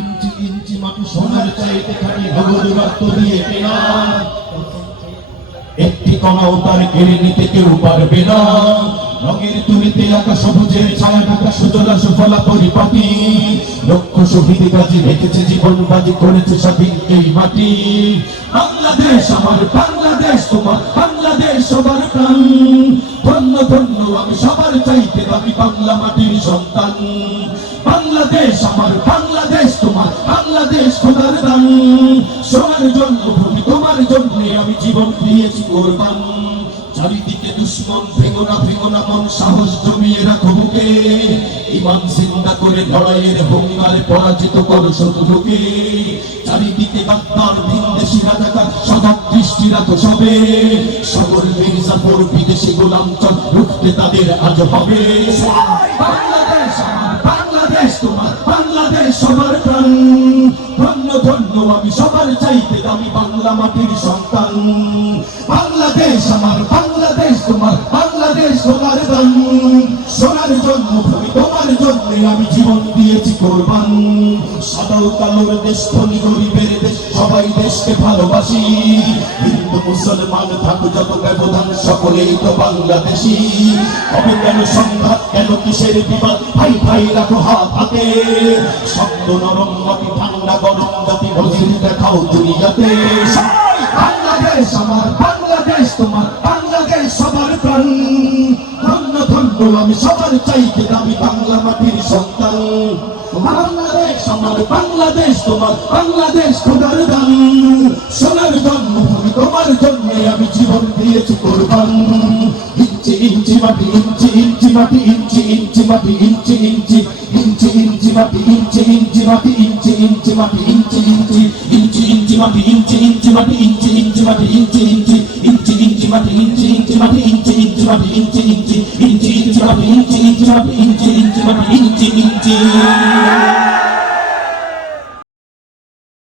ইঞ্চি ইঞ্চি মাটি সোনার চাইতে খাটি নগদ রক্ত দিয়ে কেনা একটি কণাও তার কেড়ে নিতে কেউ পারবে না। রঙের তুলিতে আঁকা সবুজের ছায়া ঢাকা সুজলা সুফলা পরিপাটি। লক্ষ শহীদ গাজী রেখেছে জীবন, বাজি করেছে স্বাধীন এই মাটি। বাংলাদেশ আমার, বাংলাদেশ তোমার, বাংলাদেশ সবার প্রাণ। ধন্য ধন্য, আমি সবার চাইতে দাবি বাংলা মাটির সন্তান। বাংলাদেশ আমার, বাংলাদেশ জন্য, তোমার জন্য আমি জীবন দিয়েছি কোরবান। চারিদিকে দুশ্মন ভেঙো না মন সাহস জমিয়ে রাখো বুকে। ইমান চিন্তা করে লড়াইয়ের ভঙ্গারে পরাজিত করো শত্রুকে। চারিদিকে গাদ্দার ভিনদেশি রাজাকার, সদা দৃষ্টি রাখো সবে। সকল মির্জাপুর বিদেশি গোলাম চল রুখতে তাদের আজ হবে। বাংলাদেশ বাংলাদেশ তোমার, বাংলাদেশ সবার প্রাণ। ধন্য আমি সবার চাইতে দামি বাংলা মাটির সন্তান। বাংলাদেশ আমার, বাংলাদেশ তোমার, বাংলাদেশ সোনার দান। সোনার জন্মভূমি তোমার জন্য আমি জীবন দিয়েছি কোরবান। সাদাও কালোর দেশ, ধনী গরিবের দেশ, সবাই দেশকে ভালোবাসি। হিন্দু, মুসলমান থাকু যত ব্যবধান, সকলেই তো বাংলাদেশি। হবে কেন সংঘাত, কেন কিসের বিবাদ? ভাই ভাই, রাখো হাত হাতে। শব্দ নরম মাটি, ঠান্ডা গরম নজির দেখাও দুনিয়াতে বাংলাদেশ, আমার বাংলাদেশ, তোমার বাংলাদেশ সবার প্রাণ ধন্য ধন্য আমি সবার চাইতে দামি বাংলা মাটির সন্তান বাংলাদেশ আমার বাংলাদেশ তোমার বাংলাদেশ খোদার দান সোনার জন্মভূমি, তোমার জন্য আমি জীবন দিয়েছি, কোরবান। inchi inchi mati inchi inchi mati inchi inchi mati inchi inchi inchi inchi mati inchi inchi mati inchi inchi mati inchi inchi inchi inchi mati inchi inchi mati inchi inchi mati inchi inchi inchi inchi mati inchi inchi mati inchi inchi mati inchi inchi inchi inchi mati inchi inchi mati inchi inchi mati inchi inchi